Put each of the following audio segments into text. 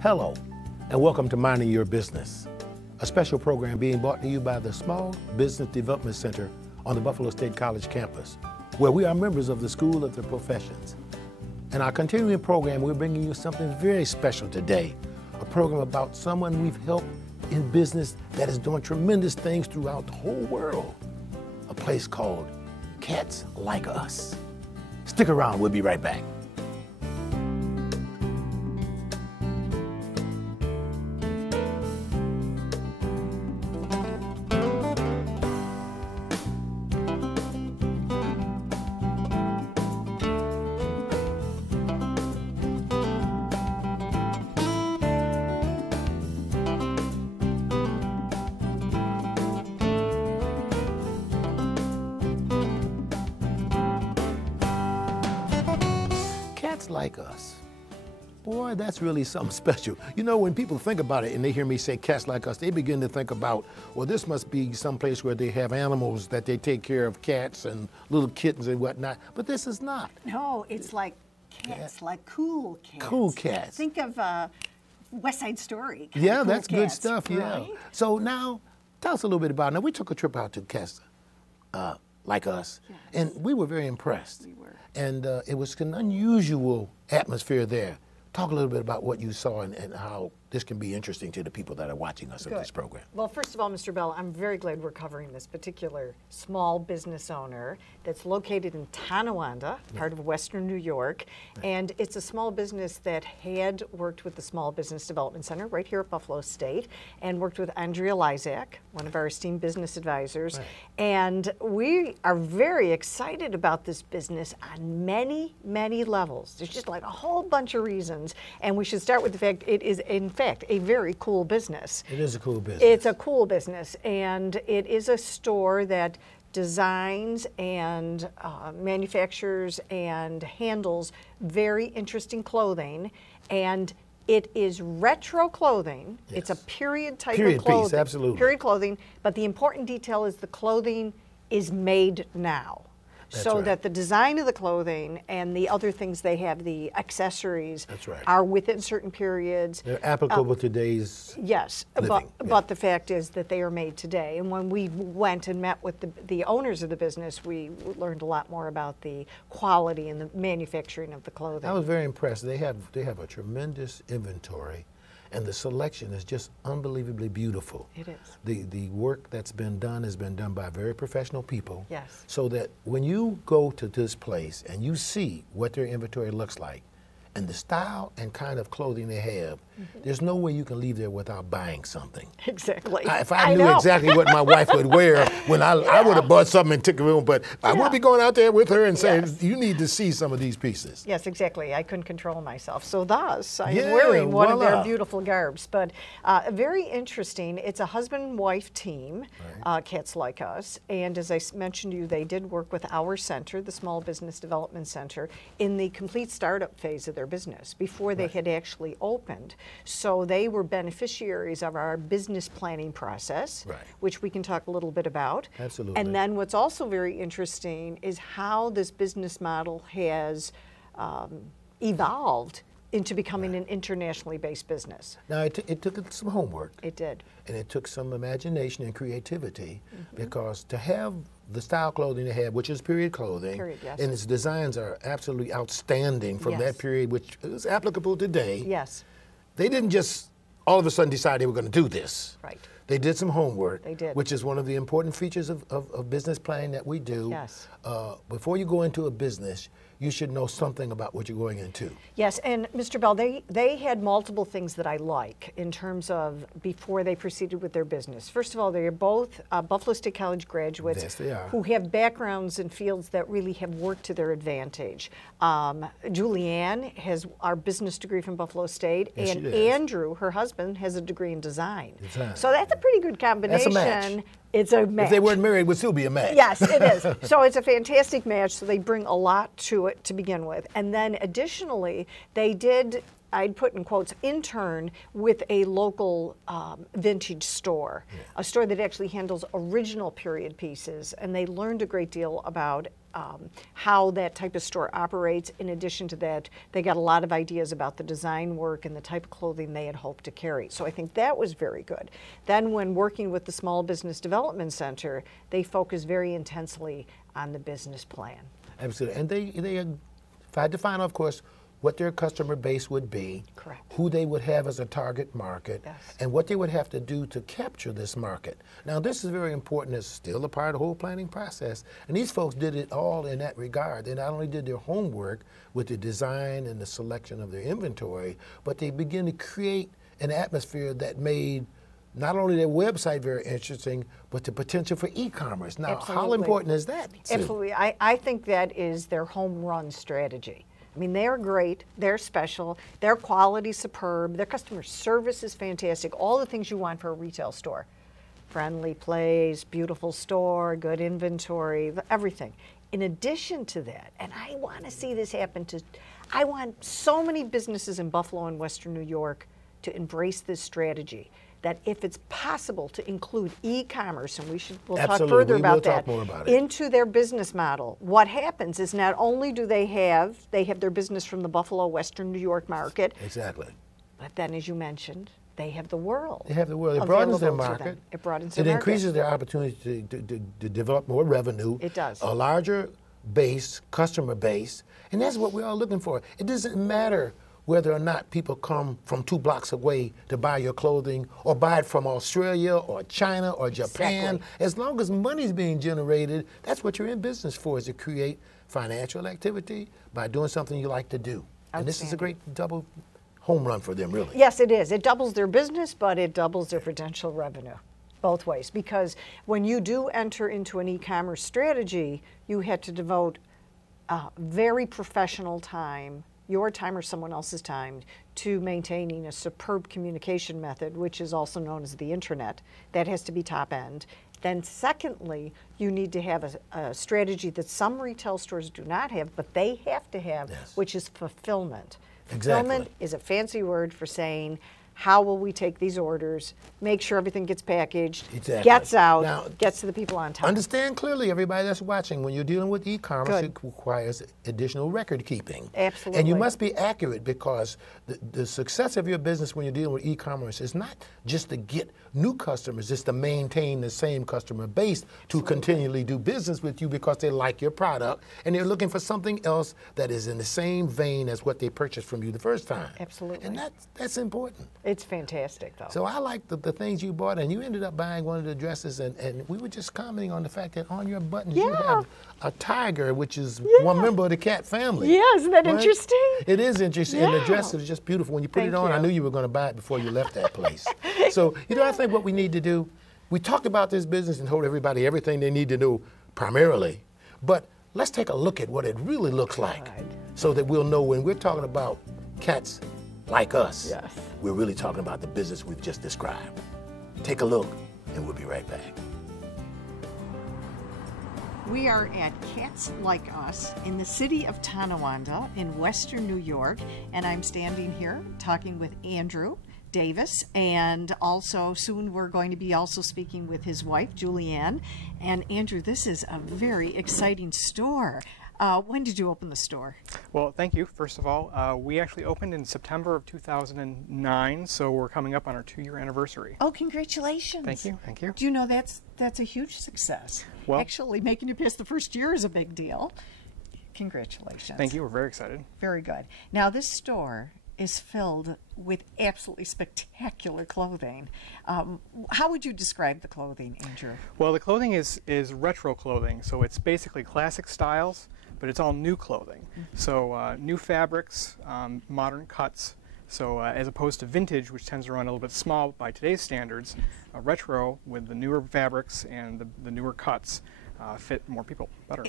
Hello, and welcome to Minding Your Business, a special program being brought to you by the Small Business Development Center on the Buffalo State College campus, where we are members of the School of the Professions. In our continuing program, we're bringing you something very special today, a program about someone we've helped in business that is doing tremendous things throughout the whole world, a place called Cats Like Us. Stick around, we'll be right back. Cats Like Us. Boy, that's really something special. You know, when people think about it and they hear me say Cats Like Us, they begin to think about, well, this must be some place where they have animals that they take care of, cats and little kittens and whatnot. But this is not. No, it's like cats, like cool cats. Cool cats. Think of West Side Story. Yeah, cool that's cats, good stuff, yeah. right? So now, tell us a little bit about it. Now, we took a trip out to Cats Like Us, Yes. and we were very impressed. We were. And it was an unusual atmosphere there. Talk a little bit about what you saw and how this can be interesting to the people that are watching us in this program. Well, first of all, Mr. Bell, I'm very glad we're covering this particular small business owner that's located in Tonawanda, part of Western New York. And it's a small business that had worked with the Small Business Development Center right here at Buffalo State and worked with Andrea Lysak, one of our esteemed business advisors. Right. And we are very excited about this business on many, many levels. There's just like a whole bunch of reasons. And we should start with the fact it is, in fact, a very cool business. It is a cool business. It's a cool business, and it is a store that designs and manufactures and handles very interesting clothing, and it is retro clothing. Yes. It's a period type Period of clothing. piece, absolutely. Period clothing, but the important detail is the clothing is made now. That's So right. that the design of the clothing and the other things they have, the accessories, That's right. are within certain periods. They're applicable to today's Yes, living, yeah. but the fact is that they are made today. And when we went and met with the owners of the business, we learned a lot more about the quality and the manufacturing of the clothing. I was very impressed. They have a tremendous inventory, and the selection is just unbelievably beautiful. It is. The work that's been done has been done by very professional people. Yes. So that when you go to this place and you see what their inventory looks like, and the style and kind of clothing they have, there's no way you can leave there without buying something. Exactly. If I knew know. exactly what my wife would wear, when I would have bought something and took it home, but I would be going out there with her and saying, Yes. you need to see some of these pieces. Yes, exactly. I couldn't control myself. So thus, I Yeah, am wearing one of their voila. beautiful garbs. But very interesting. It's a husband and wife team, Cats Like Us. And as I mentioned to you, they did work with our center, the Small Business Development Center, in the complete startup phase of their business before they had actually opened. So they were beneficiaries of our business planning process, Right. which we can talk a little bit about. Absolutely. And then what's also very interesting is how this business model has evolved into becoming an internationally based business. Now, it took some homework, It did. and it took some imagination and creativity, because to have the style clothing they have, which is period clothing, Period, yes. and its designs are absolutely outstanding from Yes. that period, which is applicable today. Yes, They didn't just all of a sudden decide they were going to do this. right. They did some homework, They did. which is one of the important features of business planning that we do. Yes. Before you go into a business, you should know something about what you're going into. Yes, and Mr. Bell, they had multiple things that I like in terms of before they proceeded with their business. First of all, they are both Buffalo State College graduates Yes, they are. who have backgrounds in fields that really have worked to their advantage. Julianne has our business degree from Buffalo State, Yes, and she does. Andrew, her husband, has a degree in design. Design. So that's a pretty good combination. match. It's a match. If they weren't married, it would still be a match. Yes, it is. So it's a fantastic match. So they bring a lot to it to begin with. And then additionally, they did, I'd put in quotes, intern with a local vintage store, a store that actually handles original period pieces. And they learned a great deal about how that type of store operates. In addition to that, they got a lot of ideas about the design work and the type of clothing they had hoped to carry. So I think that was very good. Then when working with the Small Business Development Center, they focus very intensely on the business plan. Absolutely. And they tried to find, of course, what their customer base would be, correct, who they would have as a target market, yes, and what they would have to do to capture this market. Now, this is very important. It's still a part of the whole planning process. And these folks did it all in that regard. They not only did their homework with the design and the selection of their inventory, but they began to create an atmosphere that made not only their website very interesting, but the potential for e-commerce. Now, absolutely, how important is that, Sue? Absolutely. I think that is their home run strategy. I mean, they're great, they're special, their quality superb, their customer service is fantastic, all the things you want for a retail store. Friendly place, beautiful store, good inventory, everything. In addition to that, and I want to see this happen I want so many businesses in Buffalo and Western New York to embrace this strategy, that if it's possible to include e-commerce, and we'll talk further about that, into their business model, what happens is not only do they have their business from the Buffalo, Western New York market. Exactly. But then, as you mentioned, they have the world. They have the world. It broadens their market. It broadens their market. It increases their opportunity to develop more revenue. It does. A larger base, customer base, and that's what we're all looking for. It doesn't matter whether or not people come from 2 blocks away to buy your clothing, or buy it from Australia or China or Japan. Exactly. As long as money's being generated, that's what you're in business for, is to create financial activity by doing something you like to do. And this is a great double home run for them, really. Yes, it is. It doubles their business, but it doubles their potential revenue. Both ways, because when you do enter into an e-commerce strategy, you had to devote very professional time, your time or someone else's time, to maintaining a superb communication method, which is also known as the intranet. That has to be top end. Then secondly, you need to have a strategy that some retail stores do not have, but they have to have, yes, which is fulfillment. Exactly. Fulfillment is a fancy word for saying, how will we take these orders, make sure everything gets packaged, exactly, gets out, now, gets to the people on time. Understand clearly, everybody that's watching, when you're dealing with e-commerce, it requires additional record keeping. Absolutely. And you must be accurate, because the success of your business when you're dealing with e-commerce is not just to get new customers, it's to maintain the same customer base to continually do business with you, because they like your product and they're looking for something else that is in the same vein as what they purchased from you the first time. Absolutely. And that's important. It's fantastic, though. So I like the things you bought, and you ended up buying one of the dresses, and we were just commenting on the fact that on your buttons you have a tiger, which is one member of the cat family. Yeah, isn't that interesting? It is interesting, and the dress is just beautiful. When you put it on, I knew you were going to buy it before you left that place. So, you know, I think what we need to do, we talked about this business and told everybody everything they need to know primarily, but let's take a look at what it really looks like, so that we'll know when we're talking about cats like us, yes, we're really talking about the business we've just described. Take a look, and we'll be right back. We are at Cats Like Us in the city of Tonawanda in Western New York, and I'm standing here talking with Andrew Davis, and also soon we're going to be also speaking with his wife, Julianne. And Andrew, this is a very exciting store. When did you open the store? Well, thank you, first of all. We actually opened in September of 2009, so we're coming up on our 2-year anniversary. Oh, congratulations. Thank you, thank you. Do you know that's a huge success? Well, actually, making it past the first year is a big deal. Congratulations. Thank you, we're very excited. Very good. Now, this store is filled with absolutely spectacular clothing. How would you describe the clothing, Andrew? Well, the clothing is retro clothing, so it's basically classic styles, but it's all new clothing. So new fabrics, modern cuts. So as opposed to vintage, which tends to run a little bit small by today's standards, retro with the newer fabrics and the newer cuts fit more people better.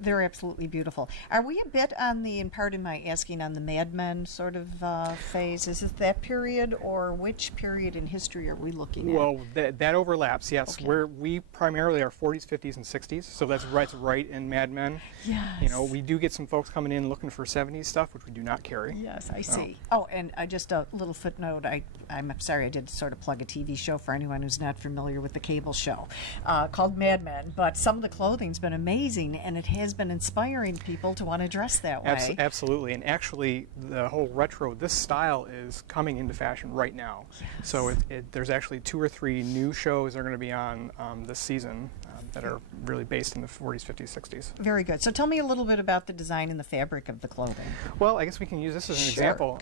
They're absolutely beautiful. Are we a bit on the, and pardon my asking, on the Mad Men sort of phase? Is it that period, or which period in history are we looking at? Well, that overlaps, yes. Okay. We primarily are 40s, 50s, and 60s, so that's right in Mad Men. Yes. You know, we do get some folks coming in looking for 70s stuff, which we do not carry. Yes, I see. Oh, and just a little footnote, I'm sorry, I did sort of plug a TV show for anyone who's not familiar with the cable show called Mad Men, but but some of the clothing's been amazing, and it has been inspiring people to want to dress that way. Absolutely, and actually the whole retro, this style is coming into fashion right now. Yes. So there's actually 2 or 3 new shows that are going to be on this season that are really based in the 40s, 50s, 60s. Very good. So tell me a little bit about the design and the fabric of the clothing. Well, I guess we can use this as an example.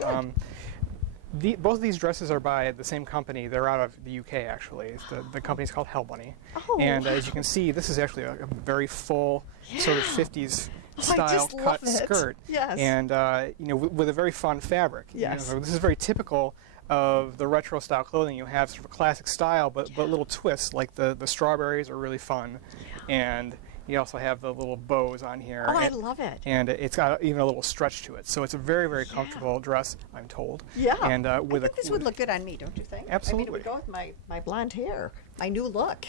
Both of these dresses are by the same company. They're out of the UK, actually. The company's called Hell Bunny. Oh, and wow. as you can see, this is actually a very full sort of 50s style cut skirt. Yes. And you know, with a very fun fabric. Yes. You know, so this is very typical of the retro style clothing. You have sort of a classic style, but little twists, like the strawberries are really fun. And you also have the little bows on here. Oh, I love it. And it's got even a little stretch to it. So it's a very, very comfortable dress, I'm told. Yeah. And with I think this would look good on me, don't you think? Absolutely. I mean, it would go with my blonde hair, my new look.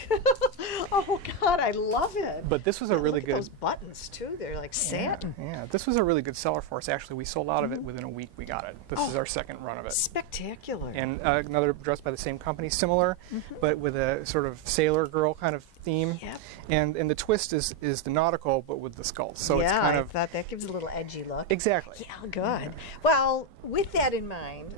Oh, God, I love it. But this was a really look good... at those buttons, too. They're like satin. Yeah, this was a really good seller for us. Actually, we sold out of it within a week. We got it. This is our second run of it. Spectacular. And another dress by the same company, similar, but with a sort of sailor girl kind of theme. Yep. And the twist is the nautical, but with the skull. So yeah, it's kind I of... thought that gives a little edgy look. Exactly. Yeah, good. Well, with that in mind,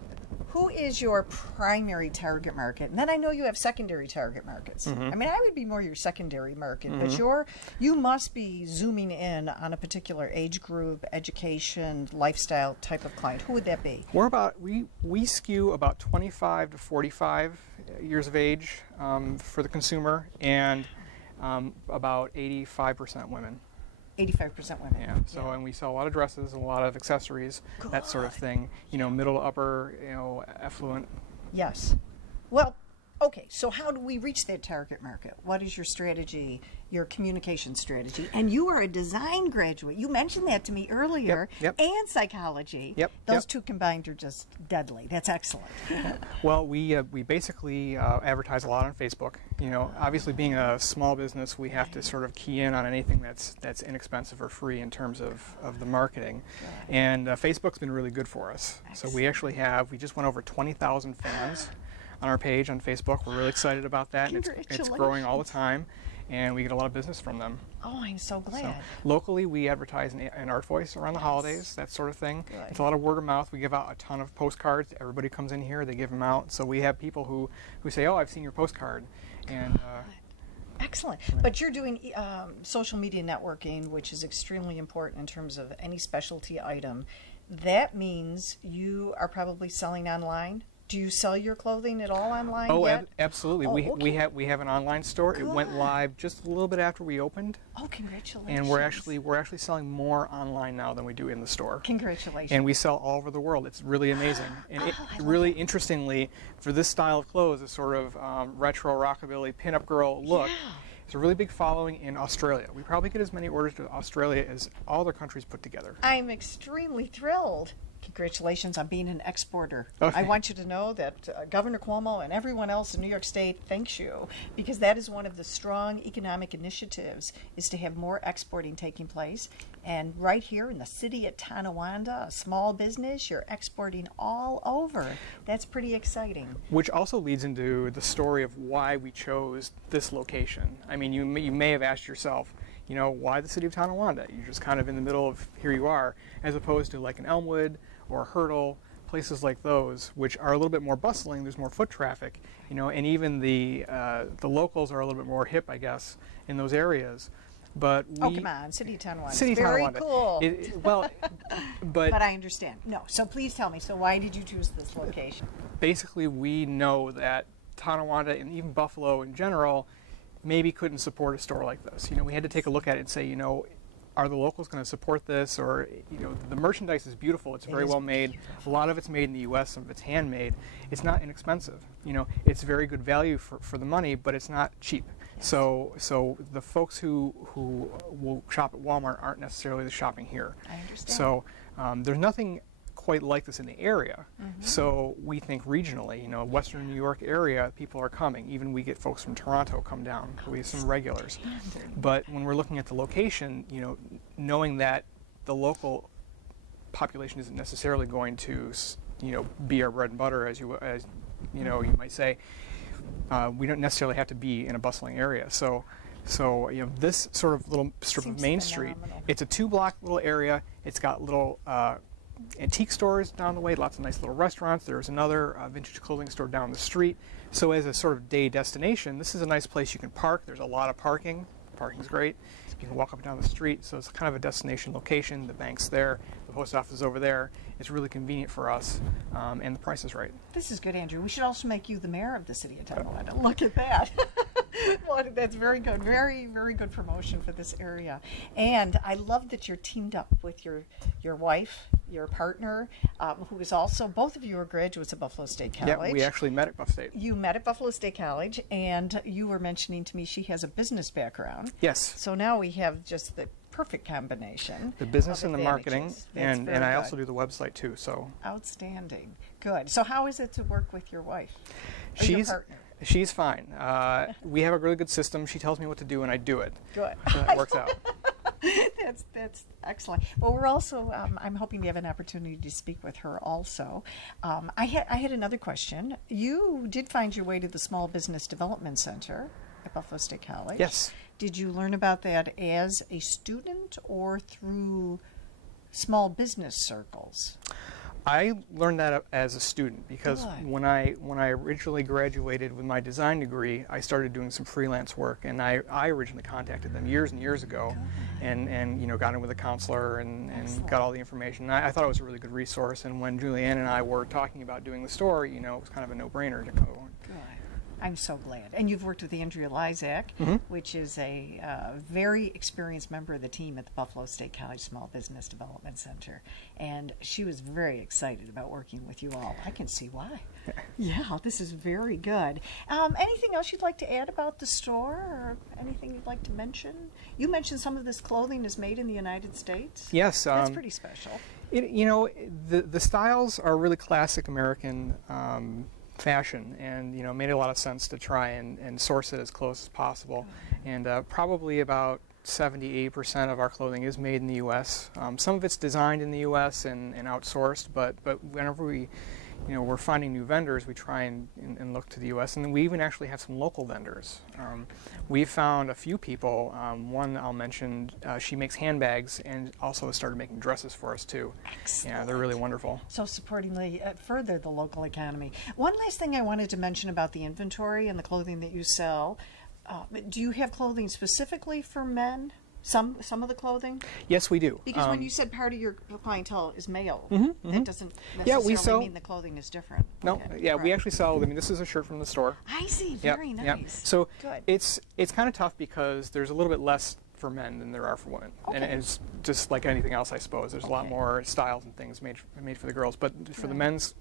who is your primary target market? And then I know you have secondary target markets. I mean, I would be more your secondary market, but you must be zooming in on a particular age group, education, lifestyle type of client. Who would that be? We're about, we skew about 25 to 45 years of age for the consumer, and about 85% women. 85% women. Yeah. So, and we sell a lot of dresses, a lot of accessories, that sort of thing. You know, middle to upper, you know, affluent. Yes. Well, okay, so how do we reach that target market? What is your strategy, your communication strategy? And you are a design graduate. You mentioned that to me earlier. Yep. And psychology. Yep. Those two combined are just deadly. That's excellent. Well, we basically advertise a lot on Facebook. You know, obviously being a small business, we have to sort of key in on anything that's inexpensive or free in terms of the marketing. And Facebook's been really good for us. Excellent. So we just went over 20,000 fans on our page on Facebook. We're really excited about that, and it's growing all the time, and we get a lot of business from them. Oh, I'm so glad. So, locally, we advertise in Art Voice around the holidays, that sort of thing. Good. It's a lot of word of mouth. We give out a ton of postcards. Everybody comes in here, they give them out. So we have people who say, oh, I've seen your postcard. And excellent. But you're doing social media networking, which is extremely important in terms of any specialty item. That means you are probably selling online. Do you sell your clothing at all online yet? Absolutely. Oh, we have an online store. Good. It went live just a little bit after we opened. Oh, congratulations. And we're actually selling more online now than we do in the store. Congratulations. And we sell all over the world. It's really amazing. And really interestingly, for this style of clothes, a sort of retro rockabilly pinup girl look, it's a really big following in Australia. We probably get as many orders to Australia as all other countries put together. I'm extremely thrilled. Congratulations on being an exporter. Okay. I want you to know that Governor Cuomo and everyone else in New York State thanks you, because that is one of the strong economic initiatives, is to have more exporting taking place. And right here in the city of Tonawanda, a small business, you're exporting all over. That's pretty exciting. Which also leads into the story of why we chose this location. I mean, you may have asked yourself, you know, why the city of Tonawanda? You're just kind of in the middle of, here you are, as opposed to like an Elmwood or a Hurdle, places like those, which are a little bit more bustling. There's more foot traffic, you know, and even the locals are a little bit more hip, I guess, in those areas. But oh, come on, City of Tonawanda. City of Tonawanda. Very cool. But I understand. No, so please tell me. So why did you choose this location? Basically, we know that Tonawanda and even Buffalo in general maybe couldn't support a store like this. You know, we had to take a look at it and say, you know, are the locals going to support this? Or, you know, the merchandise is beautiful. It's very well made. A lot of it's made in the U.S. Some of it's handmade. It's not inexpensive. You know, it's very good value for the money, but it's not cheap. So the folks who will shop at Walmart aren't necessarily shopping here. I understand. So there's nothing quite like this in the area. So we think regionally, you know, Western New York area, people are coming. Even we get folks from Toronto come down. We have some regulars. But when we're looking at the location, you know, knowing that the local population isn't necessarily going to, you know, be our bread and butter, as you know, you might say, we don't necessarily have to be in a bustling area. So So this sort of little strip of Main Street, it's a 2-block little area. It's got little antique stores down the way, lots of nice little restaurants. There's another vintage clothing store down the street. So as a sort of day destination, this is a nice place you can park. There's a lot of parking. Parking's great. You can walk up and down the street, so it's kind of a destination location. The bank's there, the post office is over there. It's really convenient for us, and the price is right. This is good, Andrew. We should also make you the mayor of the city of Tonawanda. Look at that. Well, that's very good. Very, very good promotion for this area. And I love that you're teamed up with your wife, your partner, who is also, both of you are graduates of Buffalo State College. Yeah, we actually met at Buffalo State. You met at Buffalo State College, and you were mentioning to me she has a business background. Yes. So now we have just the perfect combination. The business of and the marketing, advantages. and I also do the website too. So outstanding. Good. So how is it to work with your wife? Or your partner? She's fine. We have a really good system. She tells me what to do, and I do it. Good. So that works out. That's excellent. Well, we're also, I'm hoping to have an opportunity to speak with her also. I had another question. You did find your way to the Small Business Development Center at Buffalo State College. Yes. Did you learn about that as a student or through small business circles? I learned that as a student because Good. when I originally graduated with my design degree, I started doing some freelance work, and I originally contacted them years and years ago, and got in with a counselor and got all the information. I thought it was a really good resource, and when Julianne and I were talking about doing the store, it was kind of a no-brainer to go. Good. I'm so glad. And you've worked with Andrea Lysak, which is a very experienced member of the team at the Buffalo State College Small Business Development Center. And she was very excited about working with you all. I can see why. Yeah, this is very good. Anything else you'd like to add about the store, or anything you'd like to mention? You mentioned some of this clothing is made in the United States. Yes. That's pretty special. The styles are really classic American fashion, and made a lot of sense to try and source it as close as possible. And probably about 70-80% of our clothing is made in the U.S. Some of it's designed in the U.S. and outsourced, but whenever we're finding new vendors, we try and look to the U.S. And we even actually have some local vendors. We've found a few people. One I'll mention, she makes handbags and also has started making dresses for us too. Excellent. Yeah, they're really wonderful. So supporting further the local economy. One last thing I wanted to mention about the inventory and the clothing that you sell. Do you have clothing specifically for men? Some of the clothing? Yes, we do. Because when you said part of your clientele is male, that doesn't necessarily mean the clothing is different. No, Okay. yeah, Right. we actually sell. This is a shirt from the store. I see. Yep, Very nice. yep. So Good. it's kind of tough because there's a little bit less for men than there are for women, and Okay. it's just like anything else, I suppose. There's a lot Okay. more styles and things made for the girls, but for the men's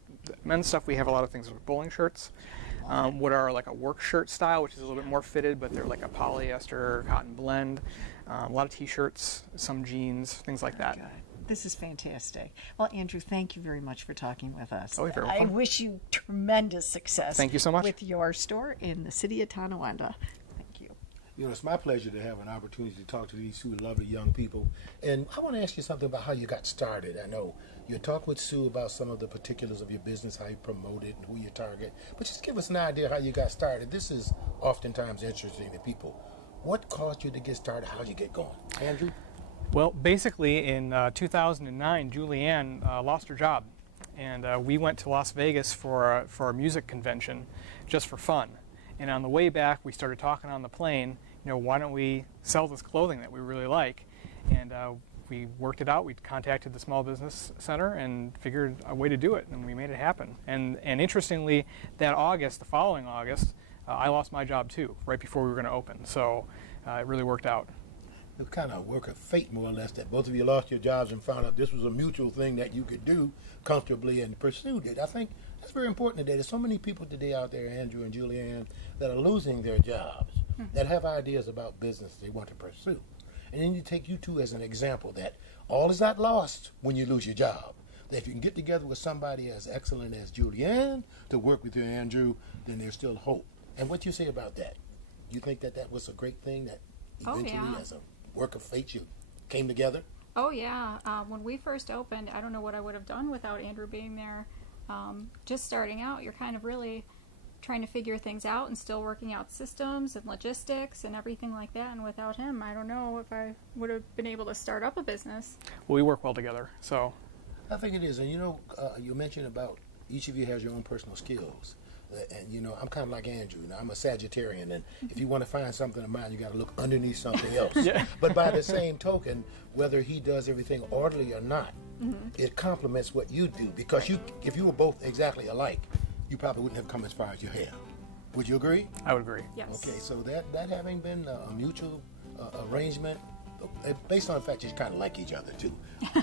stuff, we have a lot of things with bowling shirts. What are like a work shirt style, which is a little bit more fitted, but they're like a polyester cotton blend. A lot of t-shirts, some jeans, things like that. Good. This is fantastic. Well, Andrew, thank you very much for talking with us. Oh, you're very I welcome. wish you tremendous success. Thank you so much. With your store in the city of Tonawanda. Thank you. It's my pleasure to have an opportunity to talk to these two lovely young people. And I want to ask you something about how you got started. I know you're talking with Sue about some of the particulars of your business, how you promote it, and who you target. But just give us an idea how you got started. This is oftentimes interesting to people. What caused you to get started? How did you get going? Andrew? Well, basically in 2009, Julianne lost her job, and we went to Las Vegas for a music convention just for fun. And on the way back, we started talking on the plane, why don't we sell this clothing that we really like? And we worked it out. We contacted the Small Business Center and figured a way to do it, and we made it happen. And interestingly, that August, the following August, I lost my job too, right before we were going to open. So it really worked out. It was kind of a work of fate, more or less, that both of you lost your jobs and found out this was a mutual thing that you could do comfortably and pursued it. I think that's very important today. There's so many people today out there, Andrew and Julianne, that are losing their jobs, that have ideas about business they want to pursue. And then you take you two as an example that all is not lost when you lose your job. That if you can get together with somebody as excellent as Julianne to work with you, Andrew, then there's still hope. And what you say about that? You think that that was a great thing that eventually, as a work of fate, you came together? Oh, yeah. When we first opened, I don't know what I would have done without Andrew being there. Just starting out, you're kind of really trying to figure things out and still working out systems and logistics and everything like that. And without him, I don't know if I would have been able to start up a business. Well, we work well together, so. I think it is. And you know, you mentioned about each of you has your own personal skills. And you know, I'm kind of like Andrew. Now, I'm a Sagittarian, and if you want to find something of mine, you got to look underneath something else. Yeah. But by the same token, whether he does everything orderly or not, it complements what you do. Because if you were both exactly alike, you probably wouldn't have come as far as you have. Would you agree? I would agree. Yes. Okay, so that having been a mutual arrangement, based on the fact that you kind of like each other too.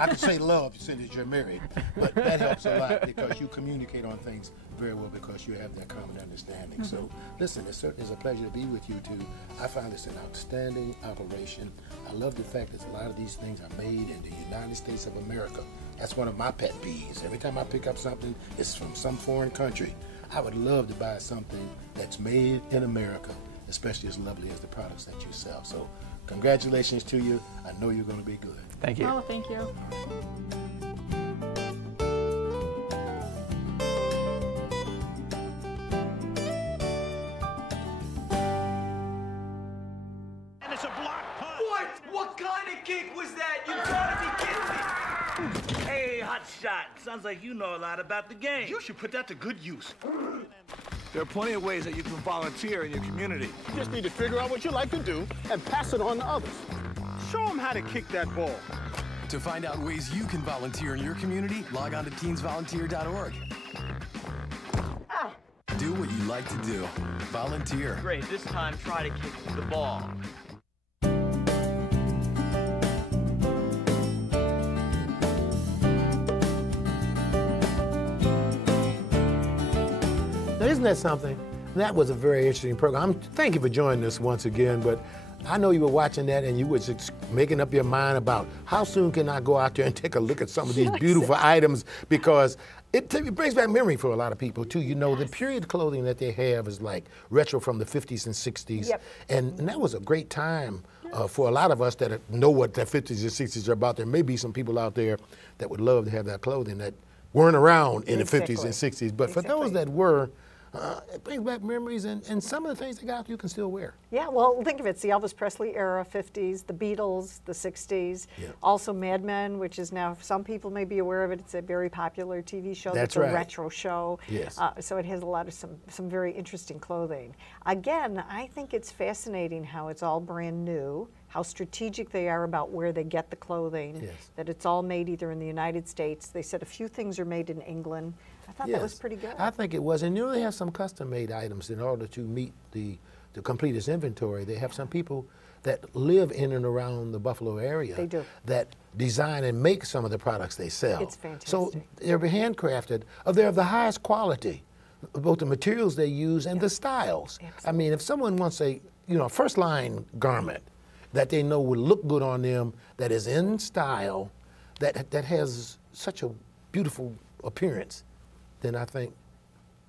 I could say love since you're married, but that helps a lot because you communicate on things very well because you have that common understanding. So listen, it certainly is a pleasure to be with you two. I find this an outstanding operation. I love the fact that a lot of these things are made in the United States of America. That's one of my pet peeves. Every time I pick up something, it's from some foreign country. I would love to buy something that's made in America, especially as lovely as the products that you sell. So congratulations to you. I know you're going to be good. Thank you. Oh, thank you. And it's a block punt. What kind of kick was that? You gotta be kidding me! Hey, hot shot. Sounds like you know a lot about the game. You should put that to good use. There are plenty of ways that you can volunteer in your community. You just need to figure out what you like to do and pass it on to others. Show them how to kick that ball. To find out ways you can volunteer in your community, log on to teensvolunteer.org. Do what you like to do. Volunteer. Great, this time try to kick the ball. Now, isn't that something? That was a very interesting program. Thank you for joining us once again, but I know you were watching that and you were just making up your mind about how soon can I go out there and take a look at some of these beautiful items, because it brings back memory for a lot of people too. You know, the period clothing that they have is like retro from the 50s and 60s. Yep. And that was a great time for a lot of us that know what the 50s and 60s are about. There may be some people out there that would love to have that clothing that weren't around in the 50s and 60s. But for those that were, it brings back memories, and some of the things they got you can still wear. Yeah, well, think of it. It's the Elvis Presley era, 50s, the Beatles, the 60s. Yeah. Also Mad Men, which is now, some people may be aware of it. It's a very popular TV show. That's a right. retro show. Yes. So it has a lot of some very interesting clothing. Again, I think it's fascinating how it's all brand new, how strategic they are about where they get the clothing, Yes. that it's all made either in the United States. They said a few things are made in England. I thought that was pretty good. I think it was, and you know they have some custom-made items in order to meet to complete its inventory. They have some people that live in and around the Buffalo area. They do. That design and make some of the products they sell. It's fantastic. So they're handcrafted. They're of the highest quality, both the materials they use and the styles. Absolutely. I mean, if someone wants a first-line garment that they know will look good on them, that is in style, that has such a beautiful appearance, then I think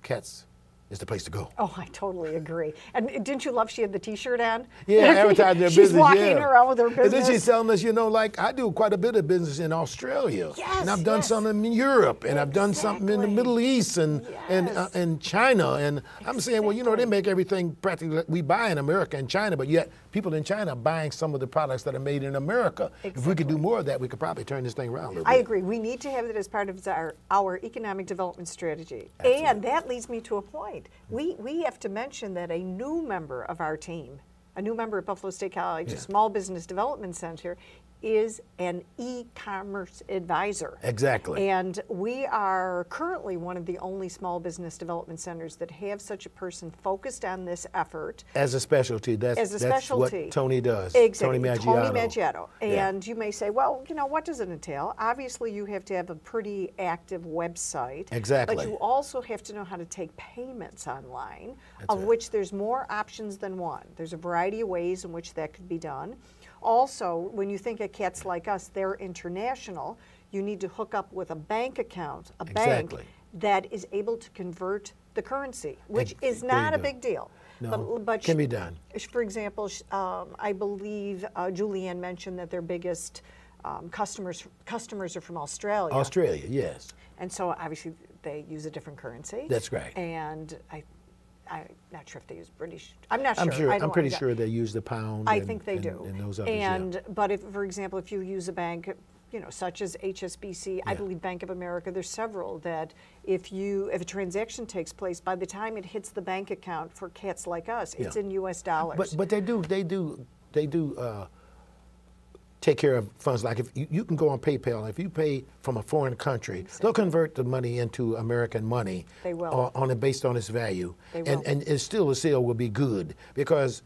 Katz is the place to go. Oh, I totally agree. And didn't you love she had the T-shirt on? Yeah, advertising their She's business. walking yeah. around with her business. And then she's telling us, like I do quite a bit of business in Australia. Yes, and I've done something in Europe, and I've done something in the Exactly. Middle East and China. And I'm saying, well, they make everything practically that we buy in America and China, but yet people in China are buying some of the products that are made in America. If we could do more of that, we could probably turn this thing around a little bit. I agree. We need to have it as part of our economic development strategy. Absolutely. And that leads me to a point. We have to mention that a new member of our team, a new member at Buffalo State College, Small Business Development Center, is an e-commerce advisor. Exactly. And we are currently one of the only small business development centers that have such a person focused on this effort. As a specialty, that's specialty. what Tony does. Exactly. Tony Tony Maggiato. Maggiato. Yeah. And you may say, well, what does it entail? Obviously, you have to have a pretty active website. Exactly. But you also have to know how to take payments online, That's of right. which there's more options than one. There's a variety of ways in which that could be done. Also, when you think of Katz Like Us, they're international. You need to hook up with a bank account, a bank Exactly. that is able to convert the currency, which is There you not a go. big deal. No, but can be done. For example, I believe Julianne mentioned that their biggest customers are from Australia. Australia, yes. And so obviously they use a different currency. That's right. And I'm not sure if they use British. I'm not sure. I'm sure. I don't I'm pretty wanna- sure they use the pound. I and- think they do. And those others, yeah. But if, for example, if you use a bank, such as HSBC, I Yeah. believe Bank of America, there's several that if a transaction takes place, by the time it hits the bank account for Cats Like Us, it's Yeah. in U.S. dollars. But they do take care of funds. Like if you can go on PayPal, if you pay from a foreign country, they'll convert the money into American money. They will. Based on its value. They will. And it's still, the sale will be good, because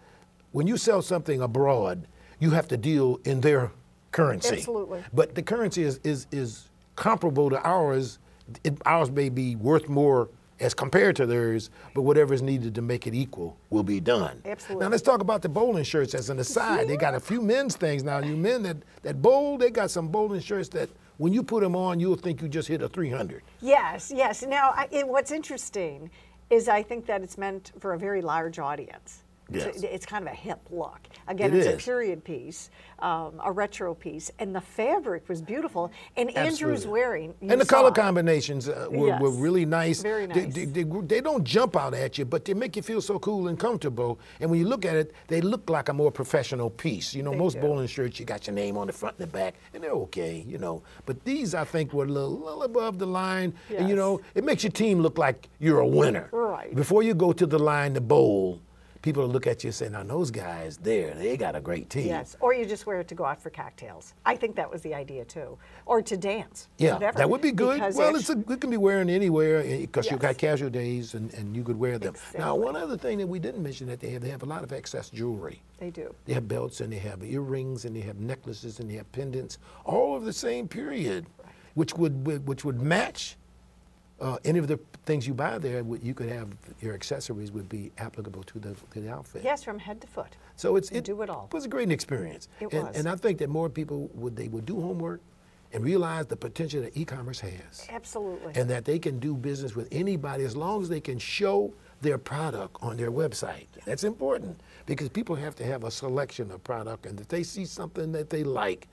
when you sell something abroad, you have to deal in their currency. Absolutely. But the currency is comparable to ours. Ours may be worth more as compared to theirs, but whatever is needed to make it equal will be done. Absolutely. Now let's talk about the bowling shirts as an aside. They got a few men's things now. You men that bowl, they got some bowling shirts that when you put them on, you'll think you just hit a 300. Yes, yes. Now, what's interesting is I think that it's meant for a very large audience. Yes. It's kind of a hip look. Again, It it's is. a period piece, a retro piece, and the fabric was beautiful. And Andrew's Absolutely. wearing, you And the saw color it. combinations were Yes. really nice. Very nice. They don't jump out at you, but they make you feel so cool and comfortable. And when you look at it, they look like a more professional piece. You know, They most do. bowling shirts, you got your name on the front and the back, and they're okay, you know. But these, I think, were a little above the line. And, you Yes. know, it makes your team look like you're a winner. Right. Before you go to the line to bowl, people will look at you and say, now, those guys there, they got a great team. Yes, or you just wear it to go out for cocktails. I think that was the idea too, or to dance. Yeah, whatever. that would be good. Because Well, actu- it can be wearing anywhere because you've got Yes. casual days and you could wear them. Now, Exactly. one other thing that we didn't mention that they have a lot of excess jewelry. They do. They have belts and they have earrings and they have necklaces and they have pendants, all of the same period, which would match any of the things you buy there. You could have your accessories would be applicable to the outfit. Yes, from head to foot. So You do it all. was a great experience. It and, was. and I think that more people would do homework and realize the potential that e-commerce has. Absolutely. And that they can do business with anybody as long as they can show their product on their website. That's important because people have to have a selection of product, and if they see something that they like,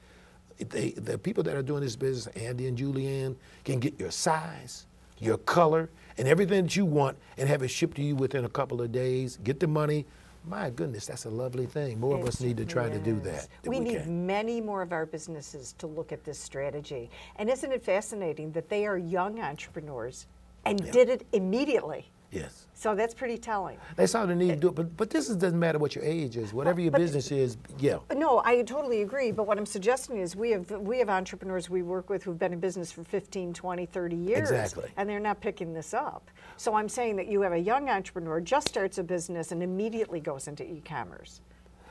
the people that are doing this business, Andy and Julianne, can get your size, your color, and everything that you want and have it shipped to you within a couple of days, get the money. My goodness, that's a lovely thing. More of us need to try to do that. if We need can. many more of our businesses to look at this strategy. And isn't it fascinating that they are young entrepreneurs and did it immediately? Yes. So that's pretty telling. They saw the need to do it, but doesn't matter what your age is. Whatever your but- business is, yeah. No, I totally agree. But what I'm suggesting is we have entrepreneurs we work with who've been in business for 15, 20, 30 years. Exactly. And they're not picking this up. So I'm saying that you have a young entrepreneur, just starts a business and immediately goes into e-commerce.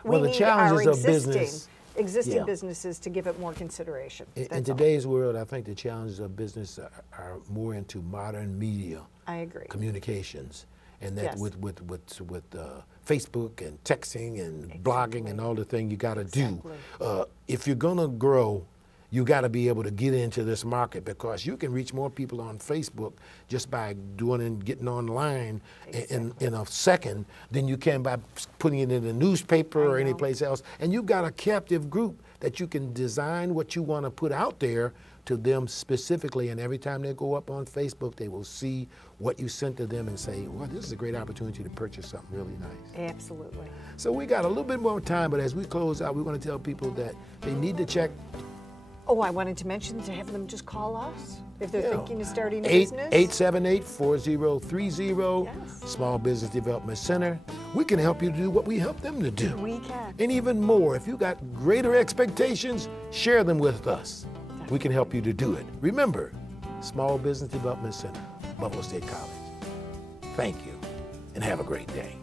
Well, the need challenges our of business- existing Yeah. businesses to give it more consideration. In That's all. today's world, I think the challenges of business are more into modern media. I agree. Communications, and that Yes. with Facebook and texting and blogging and all the things you got to do. Exactly. If you're gonna grow, you got to be able to get into this market because you can reach more people on Facebook just by doing and getting online in a second than you can by putting it in a newspaper or any place else. And you've got a captive group that you can design what you want to put out there to them specifically, and every time they go up on Facebook, they will see what you sent to them and say, well, this is a great opportunity to purchase something really nice. Absolutely. So we got a little bit more time, but as we close out, we want to tell people that they need to check Oh, I wanted to mention to have them just call us if they're thinking of starting a 878-4030, Yes. Small Business Development Center. We can help you to do what we help them to do. We can. And even more, if you got greater expectations, share them with us. We can help you to do it. Remember, Small Business Development Center, Buffalo State College. Thank you, and have a great day.